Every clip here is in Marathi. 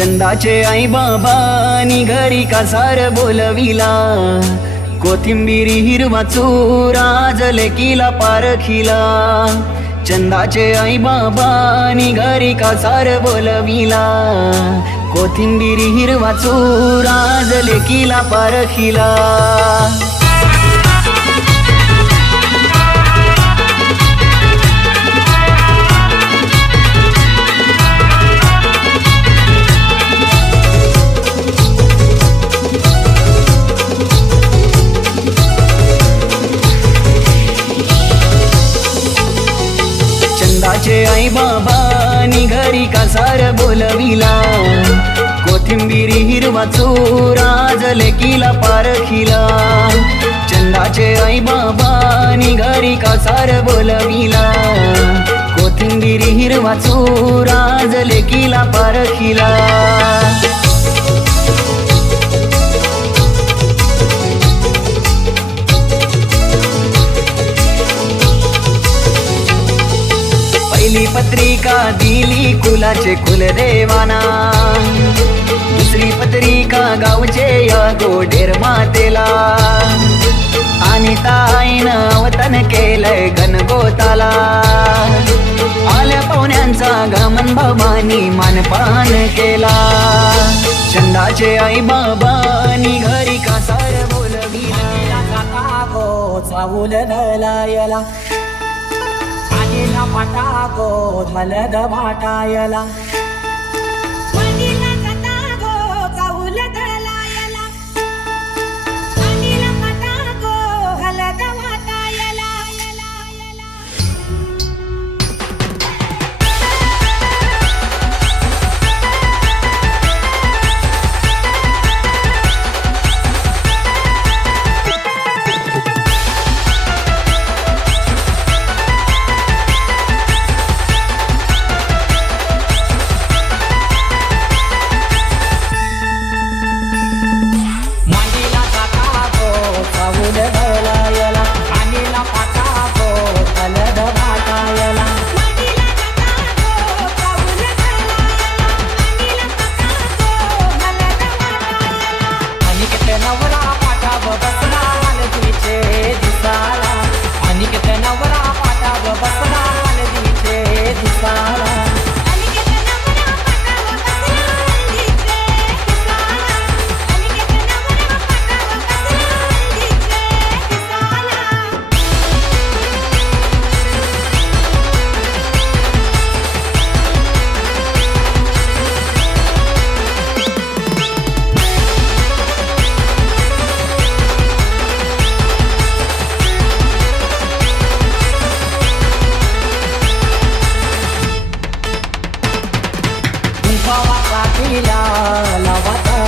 चंदाचे आई बाबानी घरी कासार बोलविला, कोथिंबिरी हिरवा चुरा लेकीला पारखिला. चंदाचे आई बाबानी घरी कासार बोलविला, कोथिंबिरी हिरवा चुरा लेकीला पारखिला. चंदाचे आई बाबानी घरी कासार बोलविला, कोथिंबिरी हिरवा चुरा लेकीला पारखिला. चंदाचे आई बाबानी घरी कासार बोलविला, कोथिंबिरी हिरवा चुरा लेकीला पारखिला. पहिली पत्रिका दिली कुलाचे कुलदेवाना, दुसरी पत्रिका गावचे या गोडेर मातेला. आणि ताईनं वतन केलंय गणगोताला, आल्या पाहुण्यांचा गमन भवानी मानपान केला. चंदाचे आई बाबानी घरी कासार बोलविला, चावूल नलायला माटा गो मलद माटायला.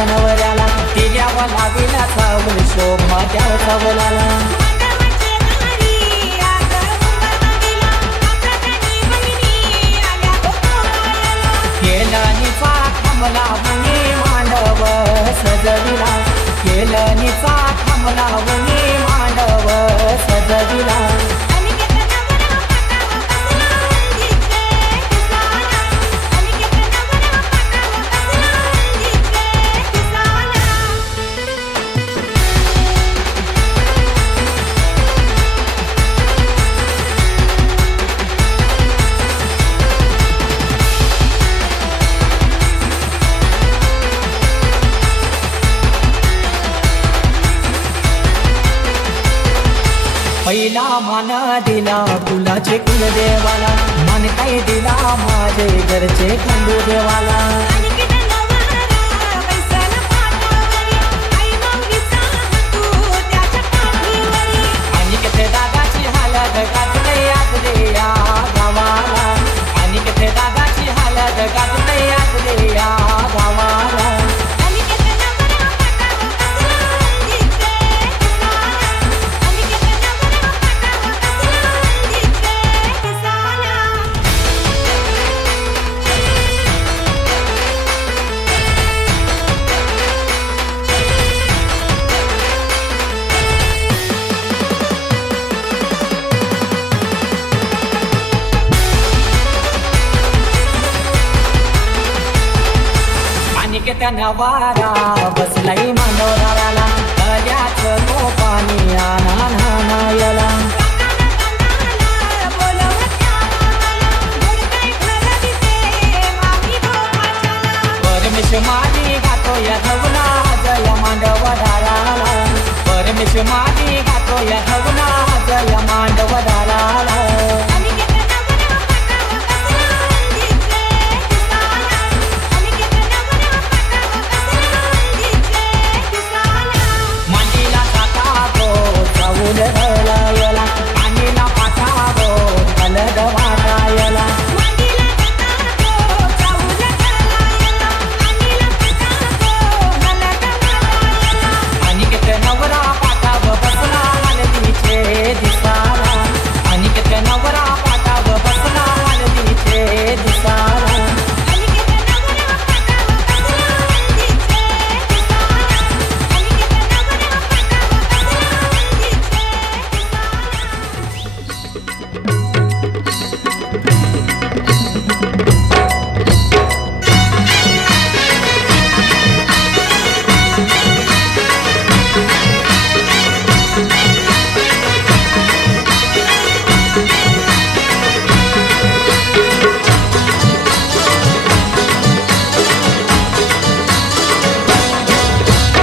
नवऱ्याला तिच्यावर लाविला चावल शोभा त्या चावलाला. केलं निचा थांबला म्हणे मांडव सजविला, केलं निचा थांबला म्हणे मांडव सजविला. पहिला मान दिला कुलाचे कुलदेवाला, मन काय दिला माझे घरचे खंडू देवाला. आणि किती दादाची हालत गाजले आजले या गावाला, आणि किती दादाची हालत गाजले आजले या गावाला. नवारा बसलाई मांडवदाराला गळ्यात तो पाणी आणा नानायला परमेश मादी गातो या धवना जय मांडवदाराला परमेश मादी गातो या धवना जय मांडवदाराला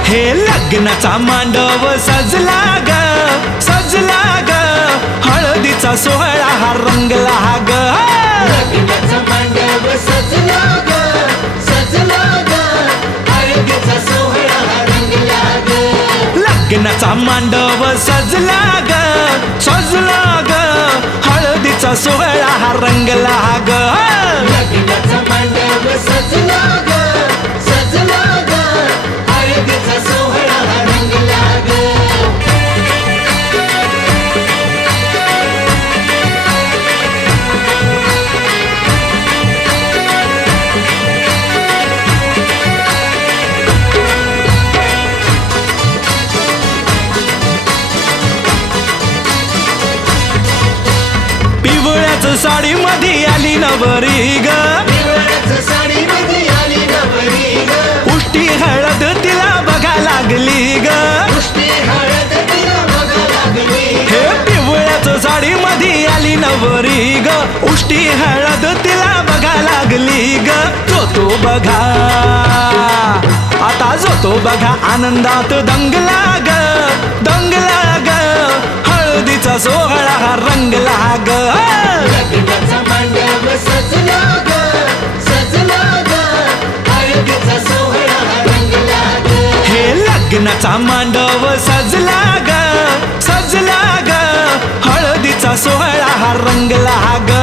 हे लग्नाचा मांडव सजला ग सजला ग हळदीचा सोहळा हा रंगला ग लग्नाचा मांडव सजला ग सजला ग हळदीचा सोहळा हा रंगला ग लग्नाचा मांडव सजला ग सजला ग हळदीचा सोहळा हा रंगला ग लग्नाचा मांडव सजला ग सजला ग हळदीचा सोहळा हा रंगला ग पिवळ्याच साडी मध्ये आली नवरी ग पिवळ्याच साडी मध्ये आली नवरी ग उष्टी हळद तिला बघा लागली ग पुष्टी हळद तिला बघा लागली हे पिवळ्याच साडी मध्ये आली नवरी ग उष्टी हळद तिला बघा लागली ग जो बघा आता जो बघा आनंदात दंगला ग दंगला ग हळदीचा सोहळा हा रंगला ग लग्नाचा मांडव सजला ग सजला ग हळदीचा सोहळा हा रंगला ग हे लग्नाचा मांडव सजला ग सजला ग हळदीचा सोहळा हा रंगला ग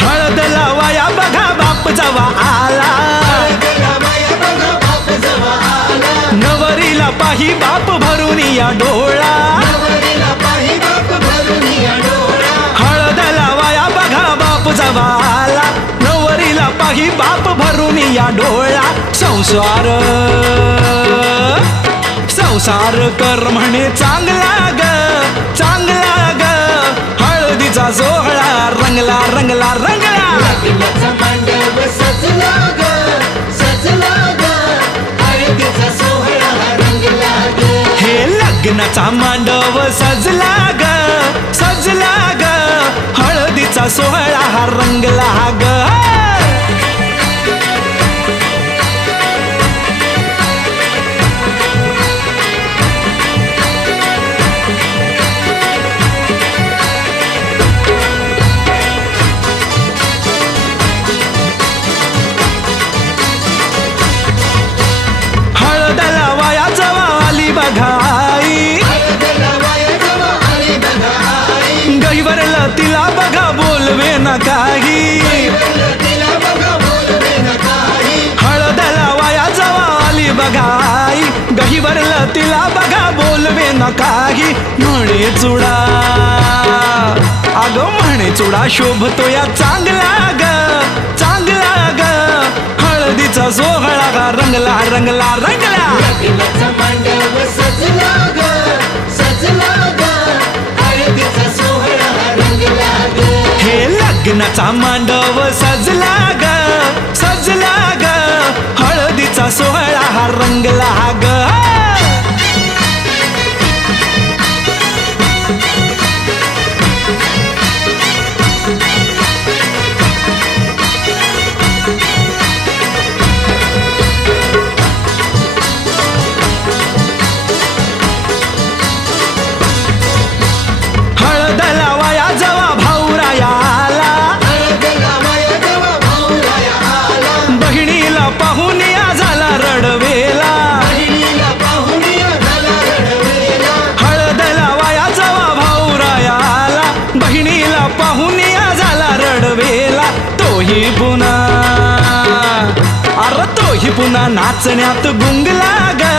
हळद लावाया बघा बाप जवा आला नवरीला पाही बाप भरून या डोळा हळद लावाया बघा बाप जवा आला नवरीला पाही बाप भरून या डोळा संसार संसार कर म्हणे चांगला ग चांगला ग हळदीचा सोहळा रंगला रंगला रंगला लग्नाचा मांडव सजला ग सजला ग हळदीचा सोहळा हा रंगला ग हे लग्नाचा मांडव सजला ग सजला ग हळदीचा सोहळा हा रंगला ग हळद लावाया जवा आली बघाई गैवरला तिला बघा बोलवे न काही हळद लावाया जवा आली बघाई गहिवरला तिला बघा बोलवे न काही म्हणे चुडा अगं म्हणे चुडा शोभतो या चांगला ग रंगला रंगला रंगला लग्नाचा मांडव सजला ग सजला ग हळदीचा सोहळा रंगला ग हे लग्नाचा मांडव सजला ग सजला ग हळदीचा सोहळा हा रंगला ग हळद लावाया जवा भाऊराया आला हळद लावाया जवा भाऊराया आला बहिणीला पाहून या झाला रडवेला बहिणीला पाहून या झाला रडवेला हळद लावाया जवा भाऊराया आला बहिणीला पाहून या झाला रडवेला तोही पुन्हा अरे तोही पुन्हा नाचण्यात गुंगला ग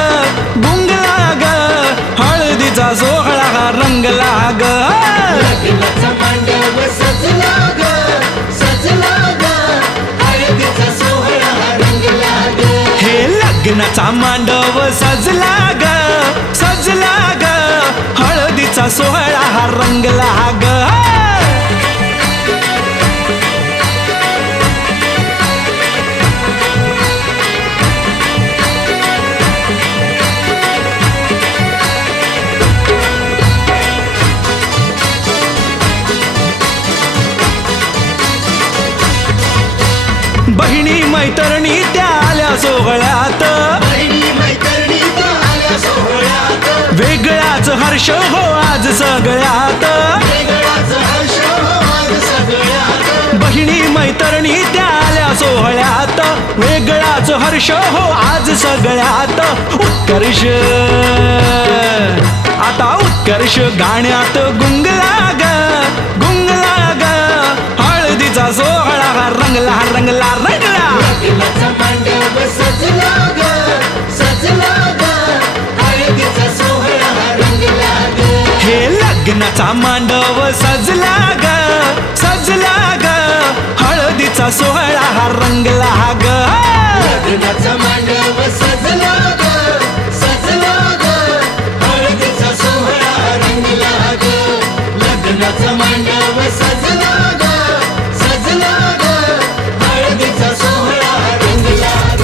गुंगला ग हळदीचा सोहळा हा रंगला ग लग्नाचा मांडव सजला ग सजला ग हळदीचा सोहळा रंगला ग हे लग्नाचा मांडव सजला ग सजला ग हळदीचा सोहळा हा रंगला ग बहिणी मैत्रिणी त्या आल्या सोहळ्यात बहिणी मैत्रिणी तर आल्या सोहळ्यात वेगळाच हर्ष हो आज सगळ्यात वेगळाच हर्ष आज सगळ्यात बहिणी मैत्रिणी त्या आल्या सोहळ्यात वेगळाच हर्ष हो आज सगळ्यात उत्कर्ष आता उत्कर्ष गाण्यात गुंगला ग गुंगला ग हळदीचा सोहळा हा रंगला रंगला रंगला लग्नाचा मांडव सजला ग सजला ग हळदीचा सोहळा रंगला ग हे लग्नाचा मांडव सजला ग सजला ग हळदीचा सोहळा हा रंगला ग लग्नाचा मांडव सजला ग सजला ग हळदीचा सोहळा रंगला ग लग्नाचा मांडव सजला ग सजला ग हळदीचा सोहळा रंगला ग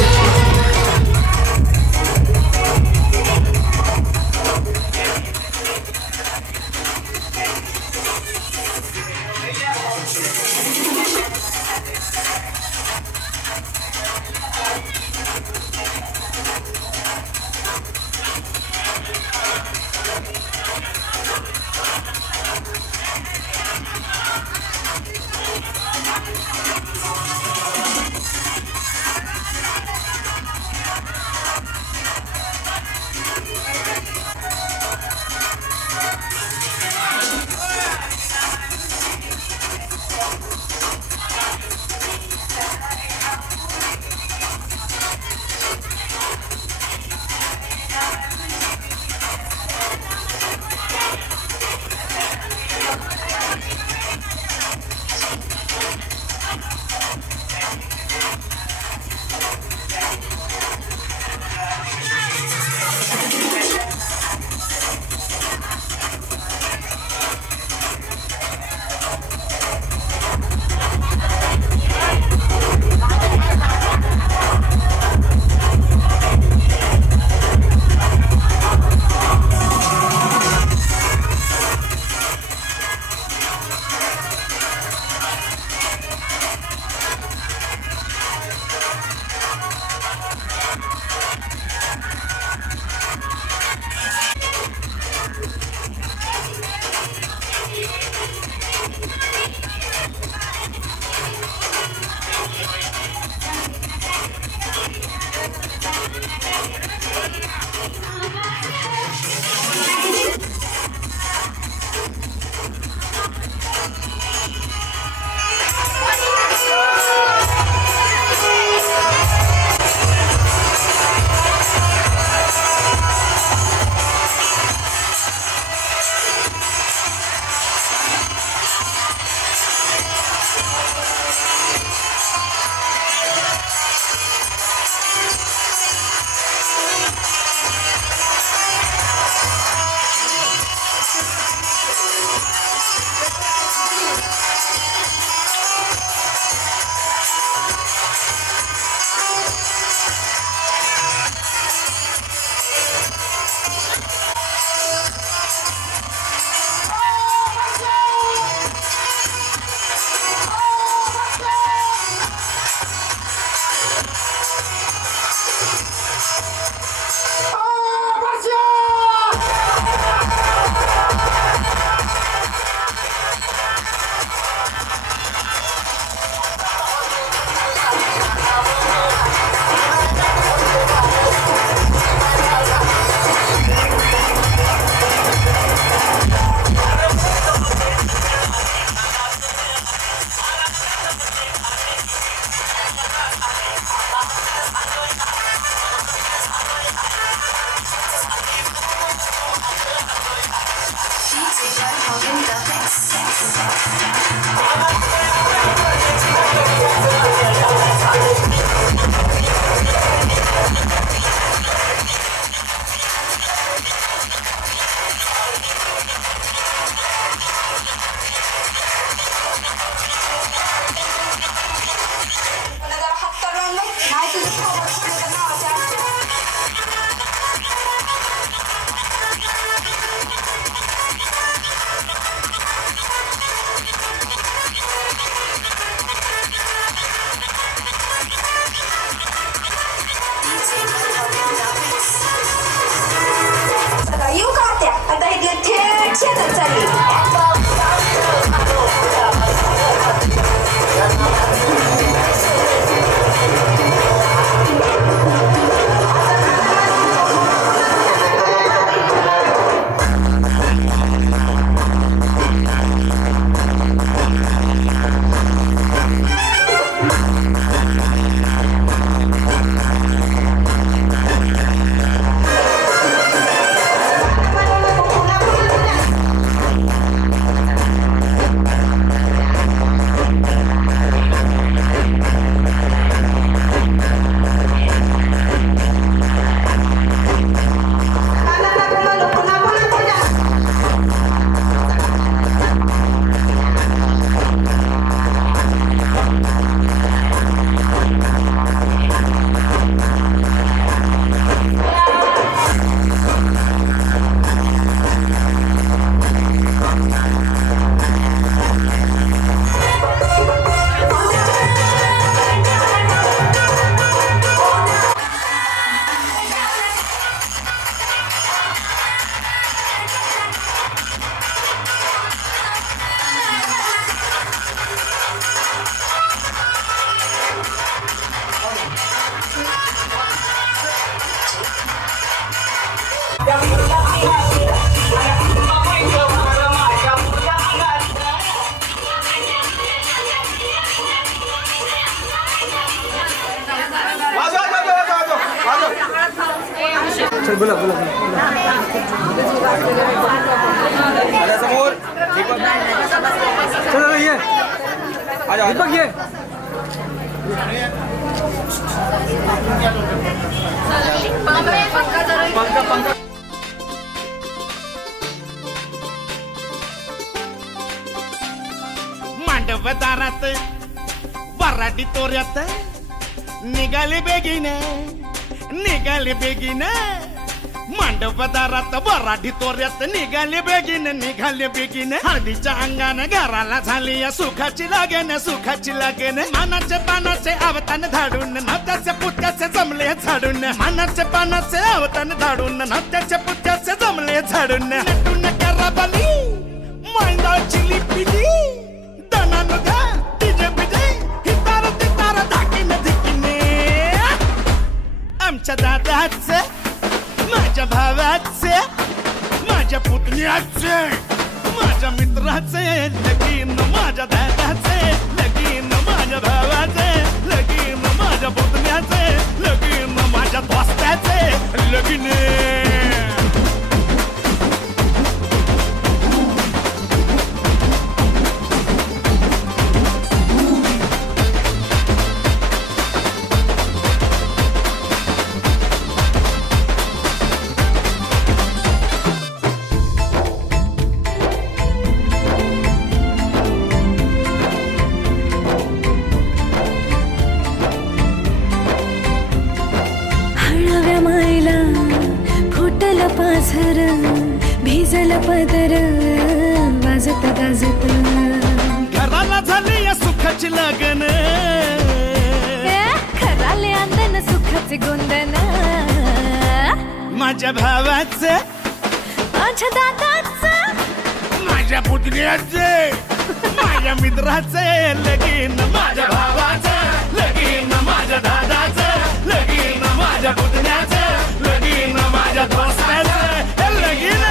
येऊ का त्या आता इथले थेट शेतात चालली मांडवदारात वराडी तोऱ्यात निघाले बेगीने मांडवदारात वराडी तोऱ्यात निघाले बेगीने हळदीच्या अंगाने घराला झाली या सुखाची लागेन मानाचे पानाचे अवतान धाडून नात्याचे पुत्याचे जमले झाडून मानाचे पानाचे अवतान धाडून नात्याचे पुत्याचे जमले झाडून नटून कराबली मांडाची लिपिली दनानुधा तिजे बिजे हितार तितार धाकीने धिकीने आमच्या दादाचे माझ्या भावाचे माझ्या पुतण्याचे माझ्या मित्राचे लगीन माझ्या दादाचे लगीन माझ्या भावाचे लगीन माझ्या पुतण्याचे लगीन माझ्या दोस्ताचे लगीन पाझर भिजल पदर वाजत गाजत घराला झाली या सुखाची लगन खराले अंदन सुखाचे गोंदन माझ्या भावाचे माझ्या दादाचं माझ्या पुतण्याचे माझ्या मित्राचे लगीन माझ्या भावाचं लगीन माझ्या दादाचं लगीन माझ्या पुतण्याचं लगीन माझ्या दोस्ताचं लगीन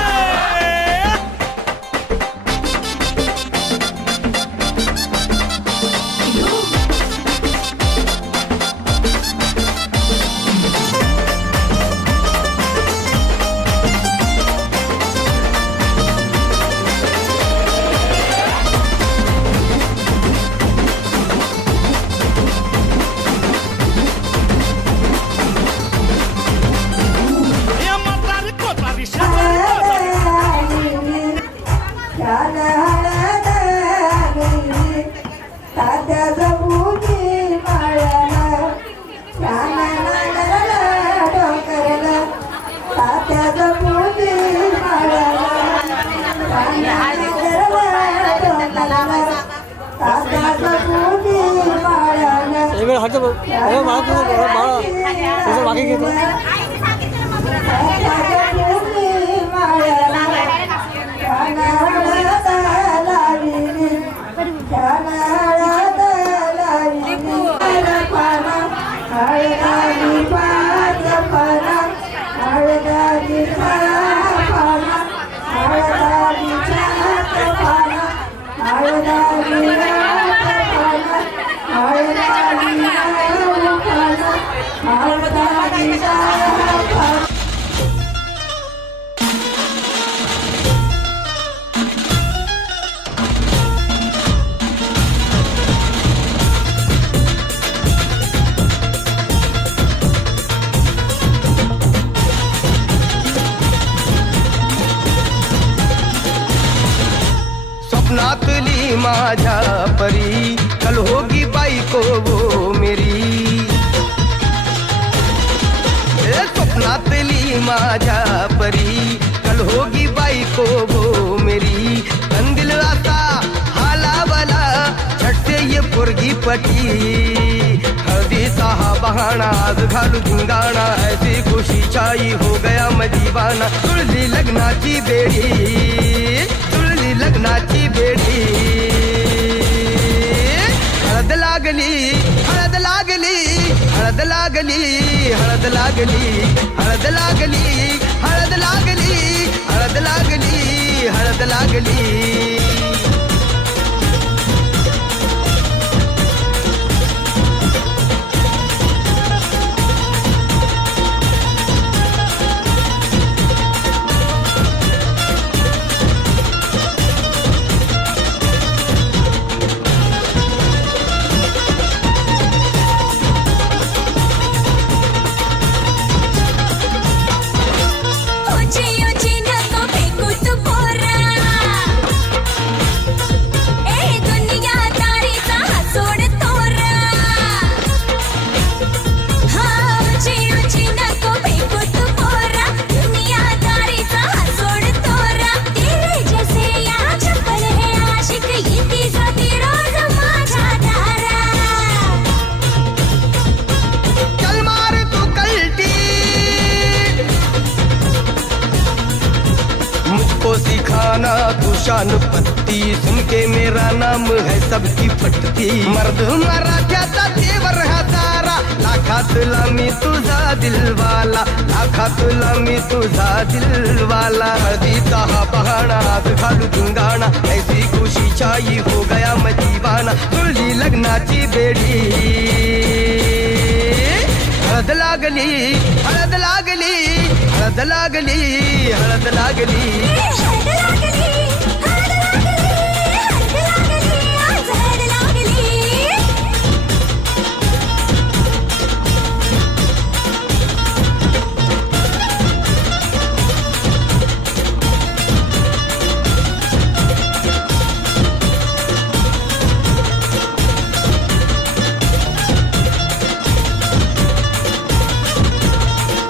स्वप्नातली माझ्या परी कल होगी बायको वो मेरी स्वप्नातली माझ्या परी कल होगी बायको वो मेरी कंदिल आता हालावला झटसे ये पोरगी पटी हळदी हा बहाना आज घालू धिंगाणा ऐसी खुशी छाई हो गया मदीवाना तुळली लग्नाची बेडी तुळली लग्नाची बेडी हळद लागली हळद लागली हळद लागली हळद लागली हळद लागली हळद लागली हळद लागली हळद लागली सिखाना तू शान पत्ती सुन के मेरा नाम है सबकी फटती मर्द मराठ्याचा देवर हा तारा लाखातला मी तुझा दिलवाला लाखातला मी तुझा दिलवाला हळदीचा हा बहाणा आज घालू धिंगाणा ऐसी खुशी छाई हो गया मदीवाना तुळली लग्नाची बेडी हळद लागली हळद लागली हळद लागली हळद लागली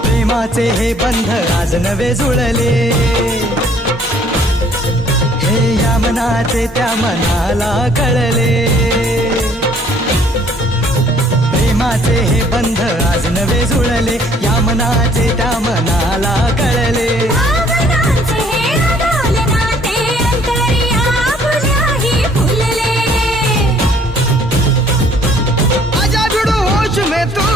प्रेमाचे हे बंध आज नवे जुळले हे या मनाचे त्या मनाला कळले प्रेमाचे हे बंध आज नवे जुळले या मनाचे त्या मनाला कळले आजा जुड़ो होश में तू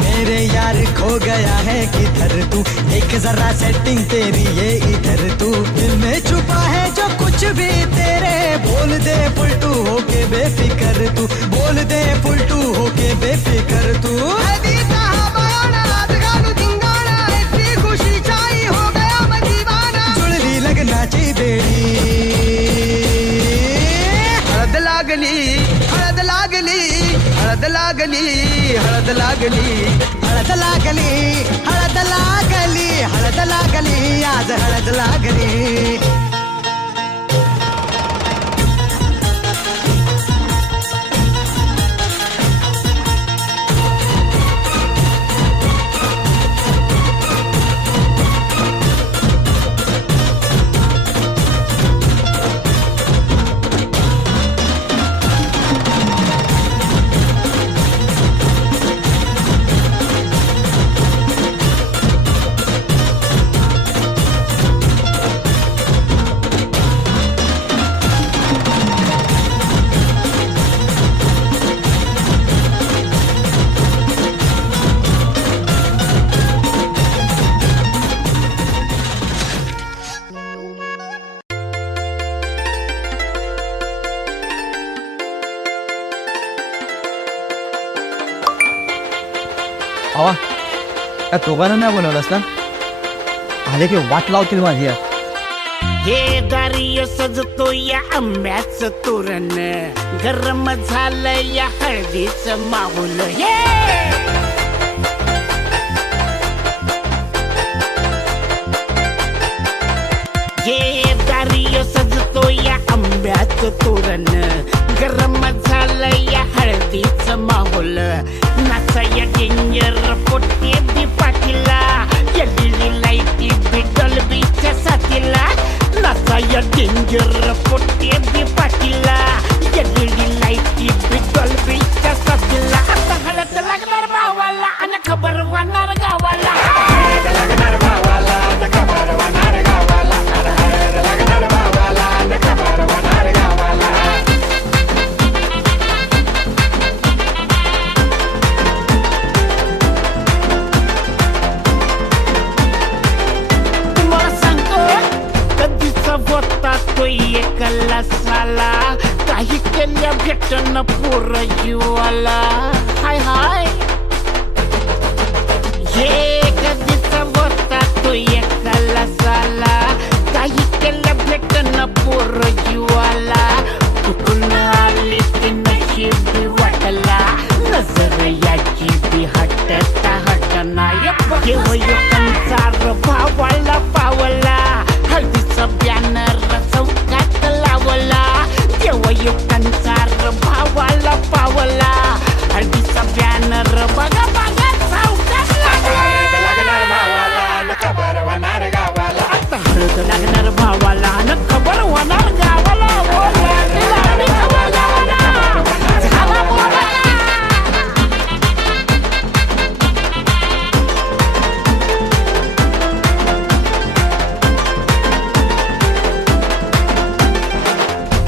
मेरे यार खो गया है किधर तू एक जरा सेटिंग तेरी ये इधर तू दिल में छुपा है जो कुछ भी तेरे बोल दे फुलटू होके बेफिकर तू बोल दे फुलटू होके बेफिकर तू खुशी छाई हो गया मदीवाना जुळली लग्नाची बेडी हळद लागली हळद लागली हळद लागली हळद लागली हळद लागली हळद लागली हळद लागली आज हळद लागली त्या दोघांना नाही बोलवलंस ना? आले की वाट लावतील माझी यार. हे दारिय सजतो या आंब्याचं तोरण, गरम झालं या हळदीचं माहोल. हे दारिय सजतो या आंब्याचं तोरण, गरम झालं या हळदीचं माहोल. नाचाया डेंजर पोटे बी पाठीला, एलईडी लाईटी बी डॉल्बीच्या साथीला. नाचाया डेंजर पोटे बी पाठीला, एलईडी लाईटी बी डॉल्बीच्या साथीला. आता हळद लागणार भावाला आणि खबर होणार गावाला. हळद लागणार भावाला आणि खबर होणार गावाला. हळद लागणार भावाला आणि खबर होणार गावाला. तुम्हाला सांगतो कधीचा होता तो एकला साला, काही केल्या भेटन पोर जीवाला. हाय हाय हे कधीचा होता तो एकला साला, काही केल्या भेटन पोर जीवाला. चुकून आली ती नशीबी वाटला, नजर याची बी हटता हटना. कंचार भावाला पावला, हळदीचा बॅनर चौकात लावला. देवयुक्तांचार भावाला पावला, हळदीचा बॅनर बघा बघा चौकात लागला. खबर होणार गावाला. आता हळद लागणार भावाला न खबर होणार गावाला. खबर गावाला झाला बोला.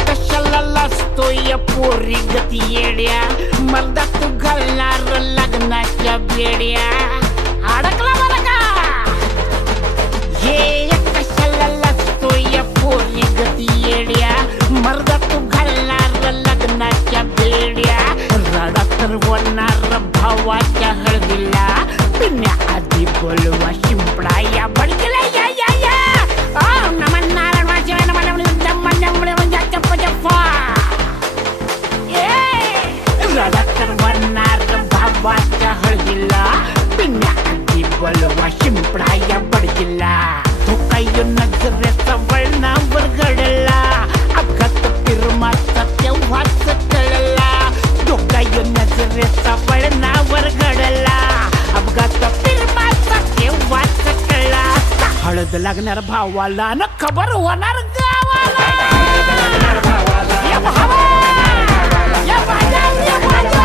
कशाला लाजतो या पोरी गती येड्या, मर्दा तू घालणार लग्नाच्या बेड्या. अडकला बरं का हे कशाला लाजतो या पोरी गती येड्या, मर्दा तू घालणार लग्नाच्या बेड्या. रडा तर होणार भावाच्या हळदीला, पिण्याआधी बोलवा शिंपडा या बडकीला. या या या नमन नारायण वाचे नमन चप्पा चप्पा. रडा तर होणार भावाच्या हळदीला, पिण्याआधी बोलवा शिंपडा या बडकीला. तो काही नजरेचा वळणावर घडला, अपघात फिरमाचा तेव्हाच कळला. तो काही नजरेचा वळणावर घडला, अपघात फिरमाचा तेव्हाच कळला. हळद लागणार भावाला न खबर होणार गावाला. या भावा या बाजा या बाजा.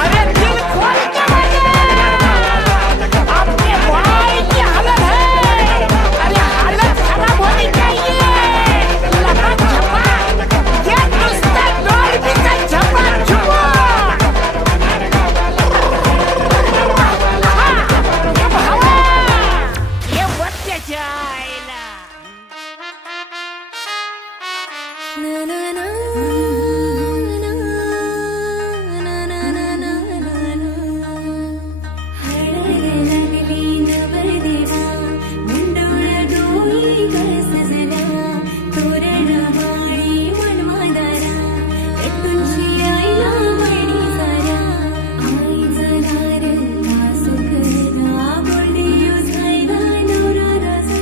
अरे दिल खोल के बाजा. आपके भाई की हालत है, अरे हालत खराब होनी चाहिए. लगा झपा ये नुसता डॉल्बीचा झपा झुपा. या भावा ये बच्चा आईला. ना ना ना ना ना ना ना ना ना ना. हळद लागली नवरदेवा, मुंडोळ्या डोई कर सजना. तोरण माळी मनवादारा, तुळशी आईला वळणी सारा. आई जाणार ना सुखना, बोलली उसायला नवरा राजा.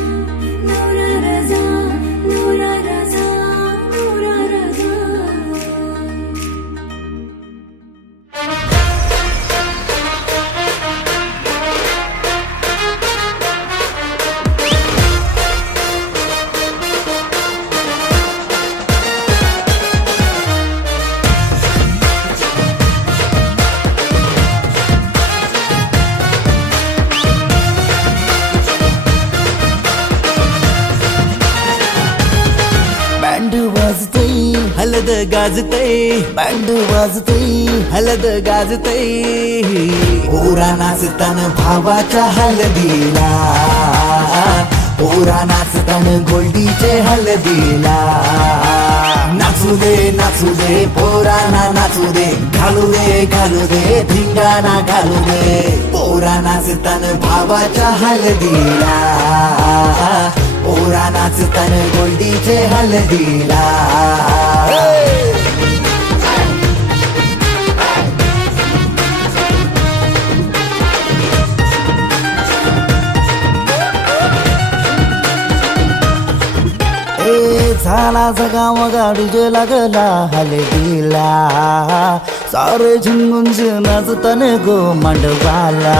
नवरा राजा नवरा राजा नवरा राजा. Band वाजतय हलद गाजतय, band वाजतय हलद गाजतय. पोरा नाचताना भावाच्या हलदीला, पोरा नाचताना गोल्डीचे हलदीला. नाचू नाचू दे पोरांना नाचू दे घालू दे धिंगाणा घालू दे पोरा नाचतान भावाच्या हलदीला पोरा नाचतान गोल्डीचे हलदीला झाला जगा मगा डीजे लागला हलदीला सारे झुंगून नाचतान गो मांडवाला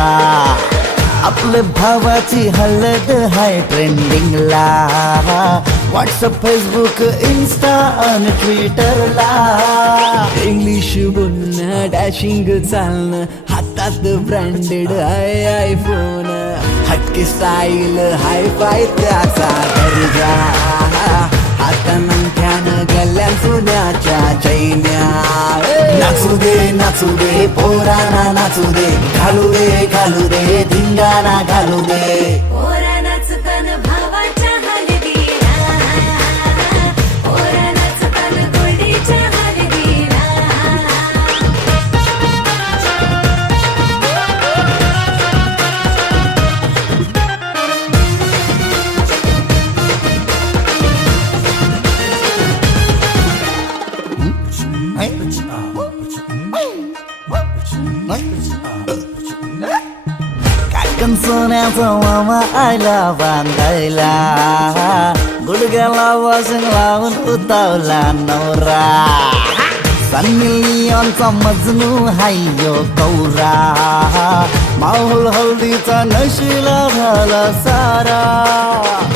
आपले भावाची हलद हाय ट्रेंडिंगला व्हॉट्सअप फेसबुक इन्स्टा आणि ट्विटरला इंग्लिश बोलणं डॅशिंग चालणं हातात ब्रँडेड हाय आयफोन हटके स्टाईल हाय फाय त्याचा दर्जा आता नंठ्यानं गल्ल्या सोन्याच्या चैन्या नाचू दे पोरांना नाचू दे घालू दे धिंगाणा घालू दे पोरा नाचतान भावाच्या हलदीला पोरा नाचतान गोल्डीच्या हलदीला काकण सोन्याचा मामा आला बांधायला गुडघ्याला वाजून लावून उतावला नवरा सन्नी लिओनचा मजनू हायो कौरा माहोल हल्दीचा नशिला झाला सारा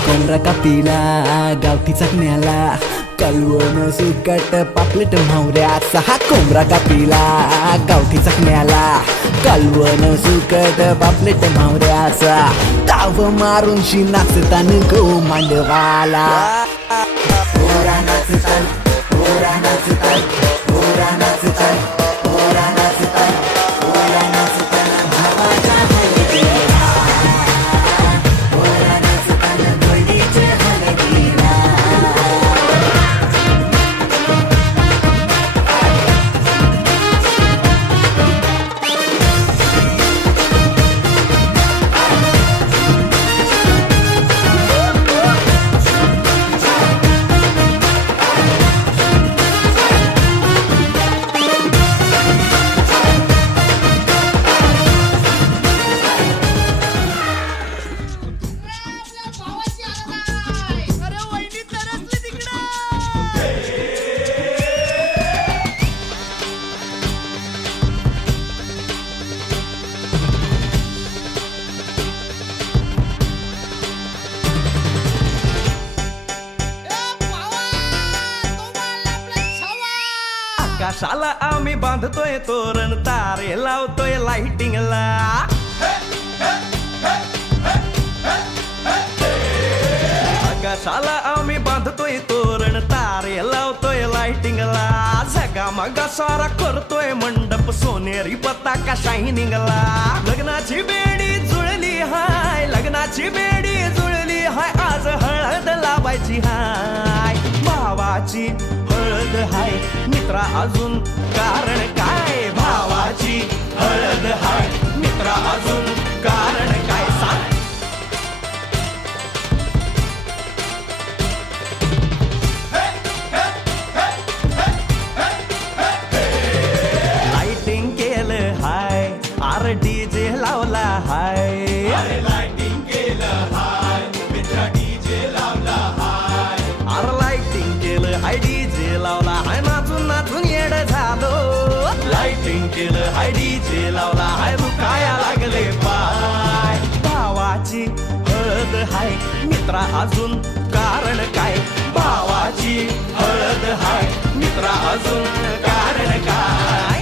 कोंबडा कापीला गावठी चकण्याला कलवण सुकट पापलेट म्हावऱ्याचा हा कोंबडा कापीला गावठी चकण्याला कलवण सुकट पापलेट म्हावऱ्याचा ताव मारून शी नाचतान गो मांडवाला पोरा नाचतान पोरा नाचतान पोरा नाचतान पोरा नाचतान पोरा नाचतान भावाच्या हलदीला पोरा नाचतान गोल्डीचे हलदीला आकाशाला आम्ही बांधतोय तोरण तारे लावतोय लाइटिंगला आकाशाला आम्ही बांधतोय तोरण तारे लावतोय लाइटिंगला जगा मगा सारा करतोय मंडप सोनेरी पताका शायनिंगला लग्नाची बेडी जुळली हाय लग्नाची बेडी जुळली हाय आज हळद लावायची हाय भावाची हळद हाय मित्रा अजून कारण काय भावाची हळद हाय मित्रा अजून कारण काय सांग लाइटिंग केलं हाय आर डीजे लावला हाय लाइटिंग केलं हाय मित्रा डीजे लावला हाय आर लाइटिंग केलं हाय डीजे लावला हाय नाचून नाचून येड झालो लाइटिंग केलं हाय डीजे लावला हाय दुखाया लागले पाय भावाची हळद हाय मित्रा अजून कारण काय भावाची हळद हाय मित्रा अजून कारण काय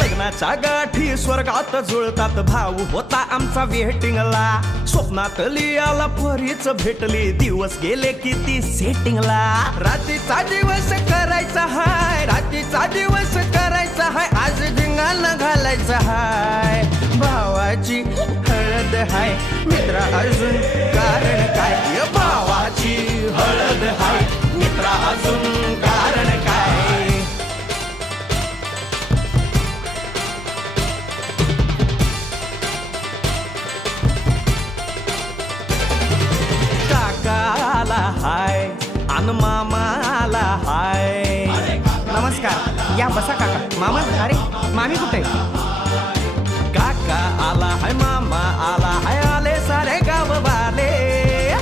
लग्नाच्या गाठी कधी स्वर्गात जुळतात भाऊ होता आमचा वेटिंगला स्वप्नात लियाला परीच भेटली दिवस गेले किती सेटिंगला रात्रीचा दिवस करायचा हाय रात्रीचा दिवस करायचा हाय आज धिंगाणा घालायचा हाय भावाची हळद हाय मित्रा अजून कारण काय भावाची हळद हाय मित्रा अजून कारण काय काकाला हाय अन मामाला हाय नमस्कार या बसा काका मामा अरे मामी कुठे काका आला हाय मामा आला हाय आले सारे गाव वाले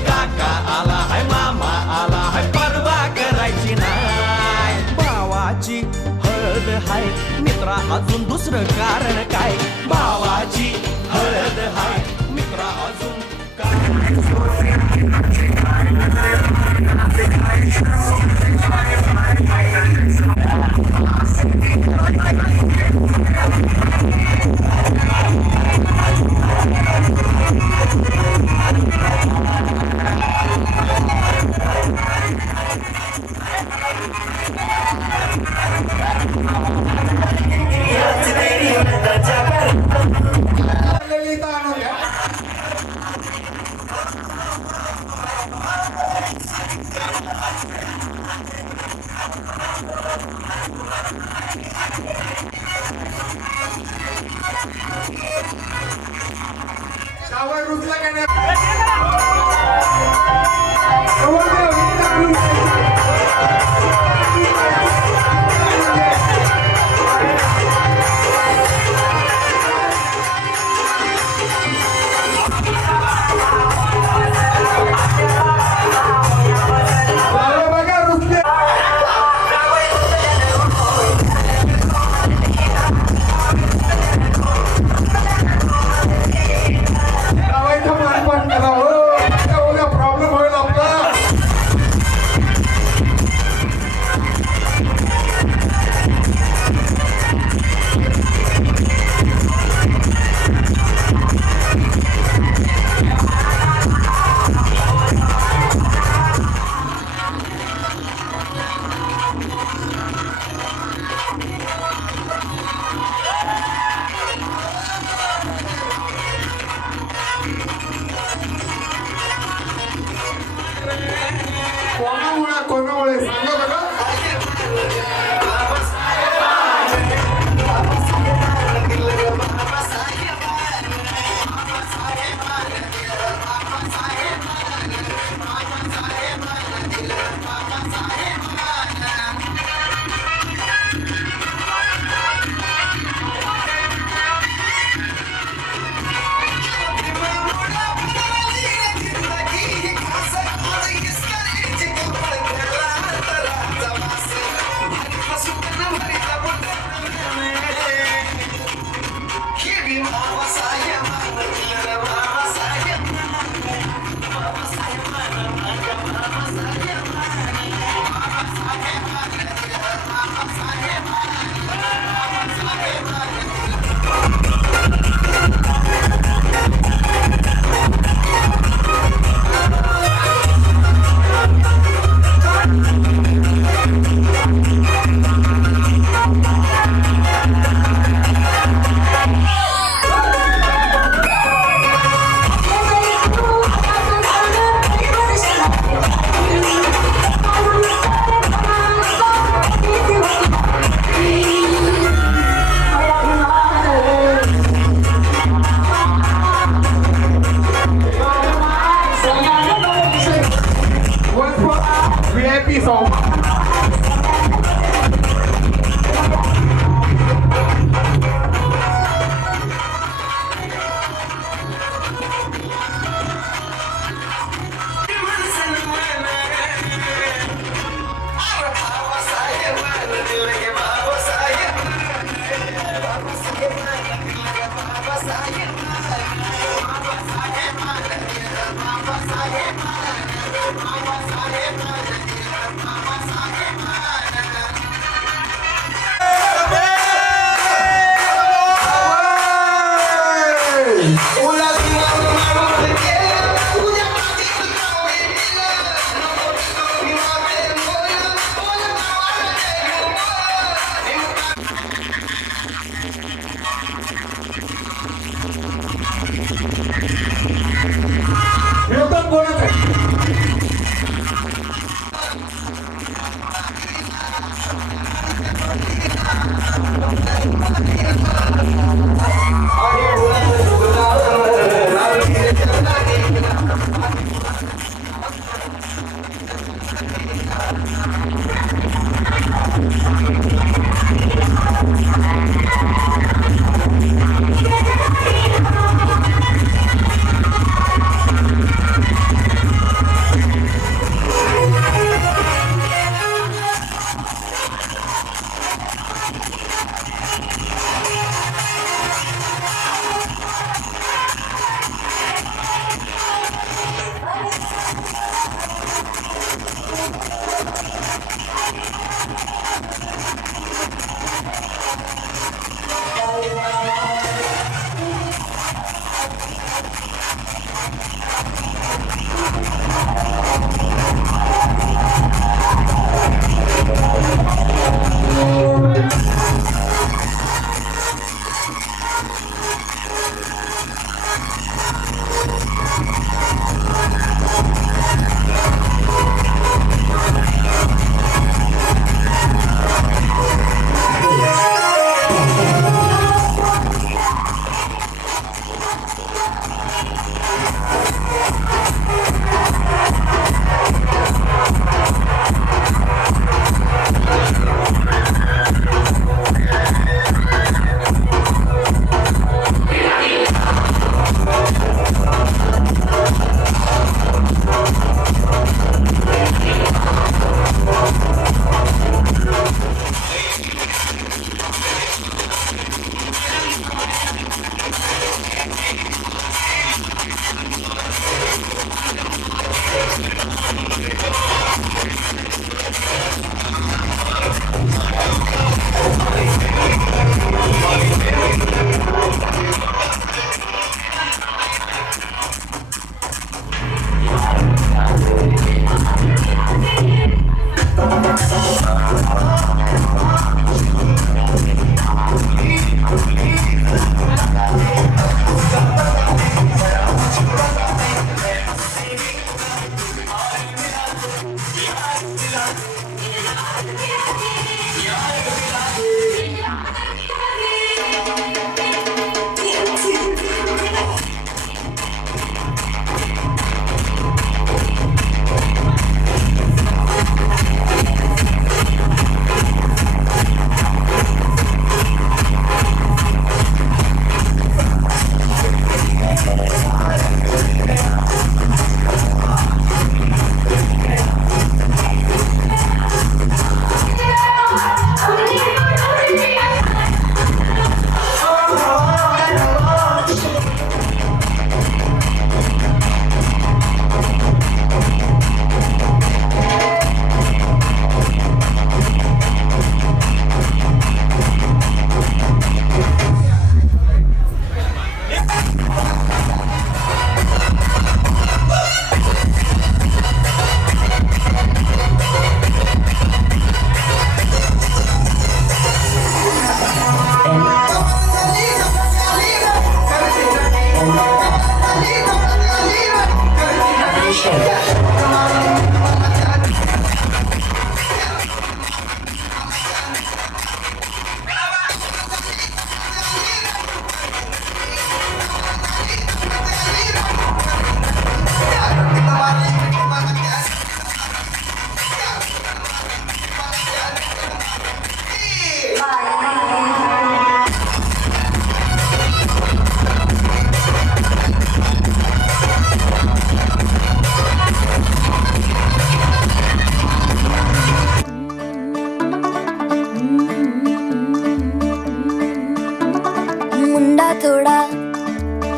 काका आला हाय मामा आला हाय परवा करायची नाय भावाची हळद हाय मित्रा अजून दुसरं कारण काय भावाची हळद हाय मित्रा अजून पण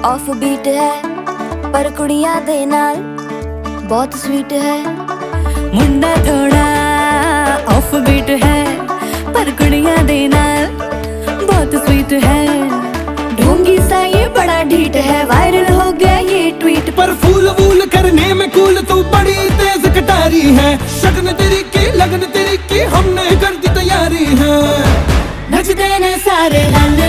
ऑफ बीट है पर कुड़ियां दे नाल बहुत स्वीट है। मुंडा थोड़ा ऑफ बीट है पर कुड़ियां दे नाल बहुत स्वीट है। ढोंगी सा ये बड़ा ढीठ स्वीट है, वायरल हो गया ये ट्वीट। पर फूल वूल करने में कूल तू बड़ी तेज कटारी है। शगन तेरी की लगन तेरी की हमने कर दी तैयारी है। नचते ने सारे रंग